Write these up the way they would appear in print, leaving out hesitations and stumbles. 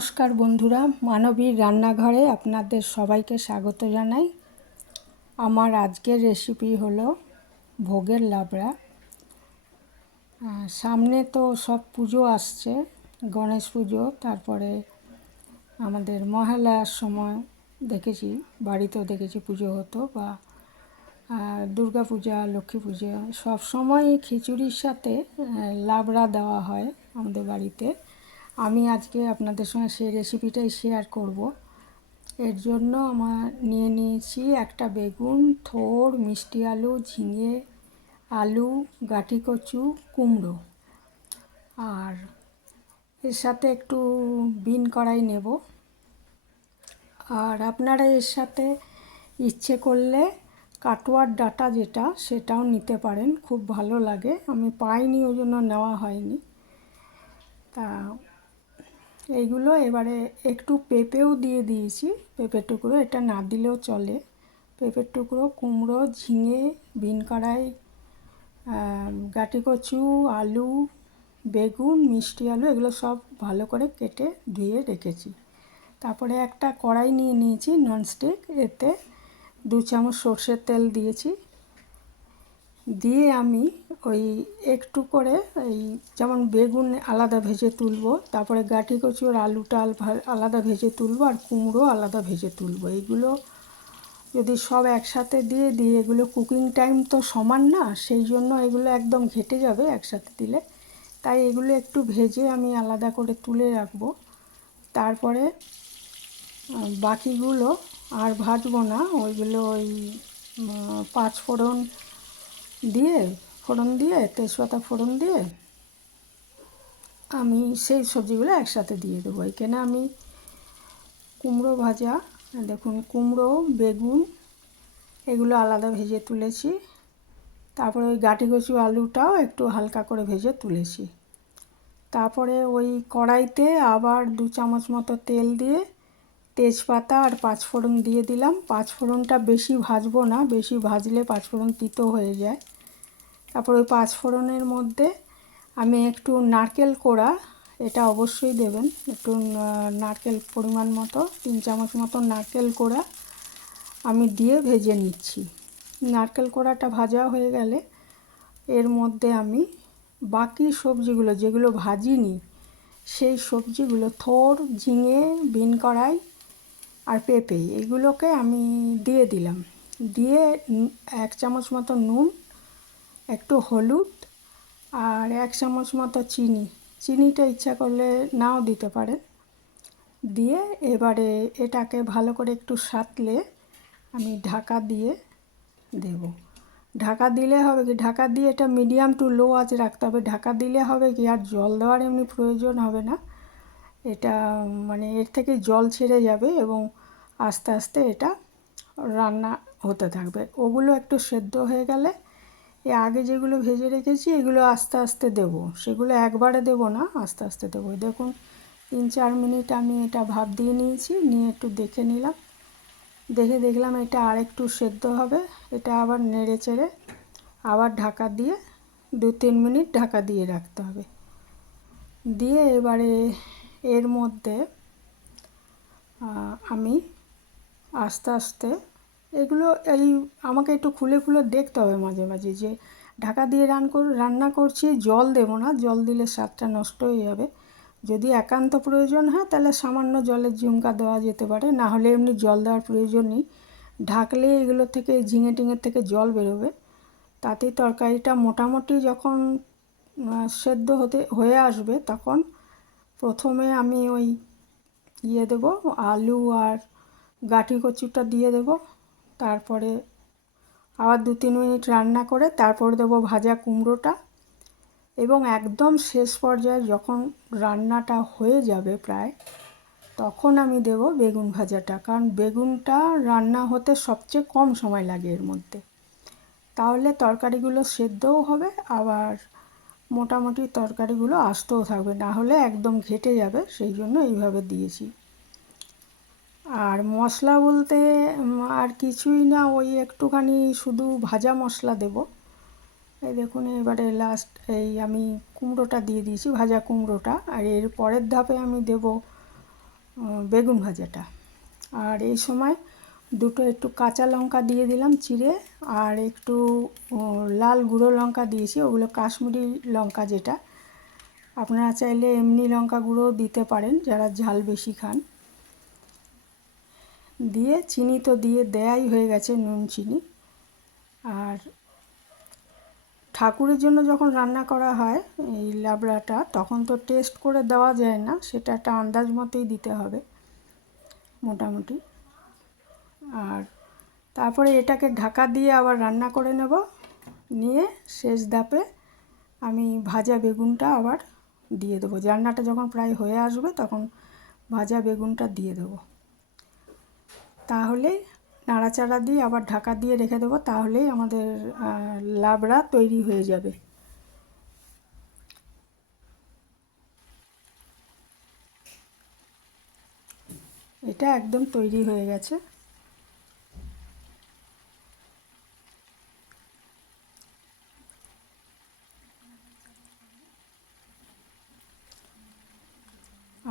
নমস্কার বন্ধুরা, মানবীর রান্নাঘরে আপনাদের সবাইকে স্বাগত জানাই। আমার আজকের রেসিপি হলো ভোগের লাবড়া। সামনে তো সব পুজো আসছে, গণেশ পুজো, তারপরে আমাদের মহালয়ার সময় দেখেছি, বাড়িতেও দেখেছি পুজো হতো, বা দুর্গা পূজা, লক্ষ্মী পূজা, সব সময় খিচুড়ির সাথে লাবড়া দেওয়া হয় আমাদের বাড়িতে। আমি আজকে আপনাদের সঙ্গে সেই রেসিপিটাই শেয়ার করব। এর জন্য আমার নিয়েছি একটা বেগুন, থোড়, মিষ্টি আলু, ঝিঙে, আলু, গাঁটি কচু, কুমড়ো, আর এর সাথে একটু বিন কড়াই নেব। আর আপনারা এর সাথে ইচ্ছে করলে কাটোয়ার ডাঁটা যেটা, সেটাও নিতে পারেন, খুব ভালো লাগে। আমি পাইনি, ওই জন্য নেওয়া হয়নি। তা এইগুলো এবারে একটু পেঁপেও দিয়ে দিয়েছি, পেঁপের টুকরো, এটা না দিলেও চলে। পেঁপের টুকরো, কুমড়ো, ঝিঙে, বিন কড়াই, গাঁটি কচু, আলু, বেগুন, মিষ্টি আলু, এগুলো সব ভালো করে কেটে ধুয়ে রেখেছি। তারপরে একটা কড়াই নিয়ে নিয়েছি ননস্টিক, এতে 2 চামচ সর্ষের তেল দিয়েছি। দিয়ে আমি ওই একটু করে এই যেমন বেগুন আলাদা ভেজে তুলবো, তারপরে গাঁটি কচু আর আলুটা আলাদা ভেজে তুলবো, আর কুমড়ো আলাদা ভেজে তুলবো। এইগুলো যদি সব একসাথে দিয়ে দিই, এগুলো কুকিং টাইম তো সমান না, সেই জন্য এগুলো একদম ঘেটে যাবে একসাথে দিলে। তাই এগুলো একটু ভেজে আমি আলাদা করে তুলে রাখবো। তারপরে বাকিগুলো আর ভাজবো না, ওইগুলো ওই 5 ফোড়ন দিয়ে তেজপাতা ফোড়ন দিয়ে আমি সেই সবজিগুলো একসাথে দিয়ে দেবো। এখানে আমি কুমড়ো ভাজা, দেখুন, কুমড়ো, বেগুন, এগুলো আলাদা ভেজে তুলেছি। তারপরে ওই গাঁটি কচু আলুটাও একটু হালকা করে ভেজে তুলেছি। তারপরে ওই কড়াইতে আবার 2 চামচ মতো তেল দিয়ে তেজপাতা আর 5 ফোড়ন দিয়ে দিলাম। 5 ফোড়নটা বেশি ভাজবো না, বেশি ভাজলে 5 ফোড়ন তিতো হয়ে যায়। তারপর ওই 5 ফোড়নের মধ্যে আমি একটু নারকেল কোড়া, এটা অবশ্যই দেবেন, একটু নারকেল পরিমাণ মতো 3 চামচ মতো নারকেল কোড়া আমি দিয়ে ভেজে নিচ্ছি। নারকেল কোড়াটা ভাজা হয়ে গেলে এর মধ্যে আমি বাকি সবজিগুলো যেগুলো ভাজিনি, সেই সবজিগুলো থোড়, ঝিঙে, বিন কড়াই আর পেঁপে, এগুলোকে আমি দিয়ে দিলাম। দিয়ে 1 চামচ মতো নুন, একটু হলুদ আর 1 চামচ মতো চিনিটা ইচ্ছা করলে নাও দিতে পারেন। দিয়ে এবারে এটাকে ভালো করে একটু সাঁতলে আমি ঢাকা দিয়ে দেব। ঢাকা দিলে হবে কি, ঢাকা দিয়ে এটা মিডিয়াম টু লো আঁচে রাখতে হবে। ঢাকা দিলে হবে কি, আর জল দেওয়ার এমনি প্রয়োজন হবে না, এটা মানে এর থেকে জল ছেড়ে যাবে এবং আস্তে আস্তে এটা রান্না হতে থাকবে। ওগুলো একটু সেদ্ধ হয়ে গেলে এ আগে যেগুলো ভেজে রেখেছি এগুলো আস্তে আস্তে দেবো, সেগুলো একবারে দেবো না, আস্তে আস্তে দেবো। দেখুন 3-4 মিনিট আমি এটা ভাপ দিয়ে নিয়েছি, নিয়ে একটু দেখে নিলাম, দেখলাম এটা আর একটু সেদ্ধ হবে। এটা আবার নেড়ে চেড়ে আবার ঢাকা দিয়ে 2-3 মিনিট ঢাকা দিয়ে রাখতে হবে। দিয়ে এবারে এর মধ্যে আমি আস্তে আস্তে এগুলো আমাকে একটু খুলে খুলে দেখতে হবে মাঝে মাঝে, যে ঢাকা দিয়ে রান্না করছি, জল দেবো না, জল দিলে স্বাদটা নষ্ট হয়ে যাবে। যদি একান্ত প্রয়োজন হয় তাহলে সামান্য জলের ঝুমকা দেওয়া যেতে পারে, না হলে এমনি জল দেওয়ার প্রয়োজন নেই। ঢাকলে এগুলো থেকে ঝিঙে টিঙের থেকে জল বেরোবে। তাতেই তরকারিটা মোটামুটি যখন সেদ্ধ হয়ে আসবে, তখন প্রথমে আমি ওই দেবো আলু আর গাঁটি কচুটা দিয়ে দেবো। তারপরে আবার 2-3 মিনিট রান্না করে তারপর দেবো ভাজা কুমড়োটা, এবং একদম শেষ পর্যায়ে যখন রান্নাটা হয়ে যাবে প্রায়, তখন আমি দেবো বেগুন ভাজাটা, কারণ বেগুনটা রান্না হতে সবচেয়ে কম সময় লাগে এর মধ্যে। তাহলে তরকারিগুলো সেদ্ধও হবে, আবার মোটামুটি তরকারিগুলো আস্তও থাকবে, না হলে একদম ঘেটে যাবে, সেই জন্য এইভাবে দিয়েছি। আর মশলা বলতে আর কিছুই না, ওই একটুখানি শুধু ভাজা মশলা দেব। এই দেখুন, এবারে লাস্ট আমি কুমড়োটা দিয়ে দিয়েছি, ভাজা কুমড়োটা। আর এর পরের ধাপে আমি দেব বেগুন ভাজাটা। আর এই সময় দুটো একটু কাঁচা লঙ্কা দিয়ে দিলাম চিড়ে, আর একটু লাল গুঁড়ো লঙ্কা দিয়েছি, ওগুলো কাশ্মীরি লঙ্কা যেটা। আপনারা চাইলে এমনি লঙ্কা গুঁড়ো দিতে পারেন যারা ঝাল বেশি খান। দিয়ে চিনি তো দিয়ে দেয়াই হয়ে গেছে, নুন চিনি। আর ঠাকুরের জন্য যখন রান্না করা হয় এই লাবড়াটা, তখন তো টেস্ট করে দেওয়া যায় না, সেটা একটা আন্দাজ মতোই দিতে হবে মোটামুটি। আর তারপরে এটাকে ঢাকা দিয়ে আবার রান্না করে নেব। নিয়ে শেষ ধাপে আমি ভাজা বেগুনটা আবার দিয়ে দেবো। রান্নাটা যখন প্রায় হয়ে আসবে তখন ভাজা বেগুনটা দিয়ে দেবো। তাহলেই নাড়াচাড়া দিয়ে আবার ঢাকা দিয়ে রেখে দেবো, তাহলেই আমাদের লাবড়া তৈরি হয়ে যাবে। এটা একদম তৈরি হয়ে গেছে।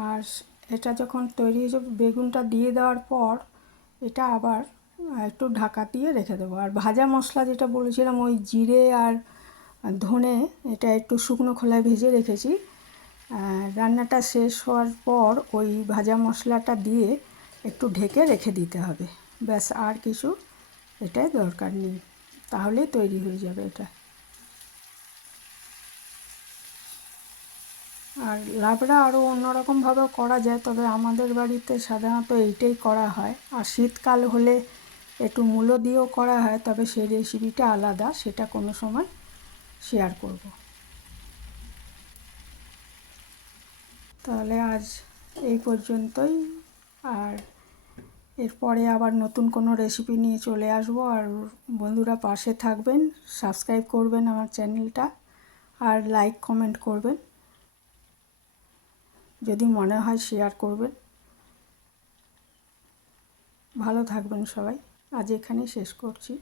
আর এটা যখন তৈরি হয়ে যাবে, বেগুনটা দিয়ে দেওয়ার পর এটা আবার একটু ঢাকা দিয়ে রেখে দেবো। আর ভাজা মশলা যেটা বলেছিলাম, ওই জিরে আর ধনে, এটা একটু শুকনো খোলায় ভেজে রেখেছি। রান্নাটা শেষ হওয়ার পর ওই ভাজা মশলাটা দিয়ে একটু ঢেকে রেখে দিতে হবে, ব্যাস। আর কিছু এটাই দরকার নেই, তাহলেই তৈরি হয়ে যাবে এটা। আর লাবড়া আরও অন্যরকমভাবেও করা যায়, তবে আমাদের বাড়িতে সাধারণত এইটাই করা হয়। আর শীতকাল হলে একটু মূলো দিয়েও করা হয়, তবে সেই রেসিপিটা আলাদা, সেটা কোনো সময় শেয়ার করব। তাহলে আজ এই পর্যন্তই। আর এরপরে আবার নতুন কোনো রেসিপি নিয়ে চলে আসব। আর বন্ধুরা পাশে থাকবেন, সাবস্ক্রাইব করবেন আমার চ্যানেলটা, আর লাইক কমেন্ট করবেন, যদি মনে হয় শেয়ার করবেন। ভালো থাকবেন সবাই। আজ এখানেই শেষ করছি।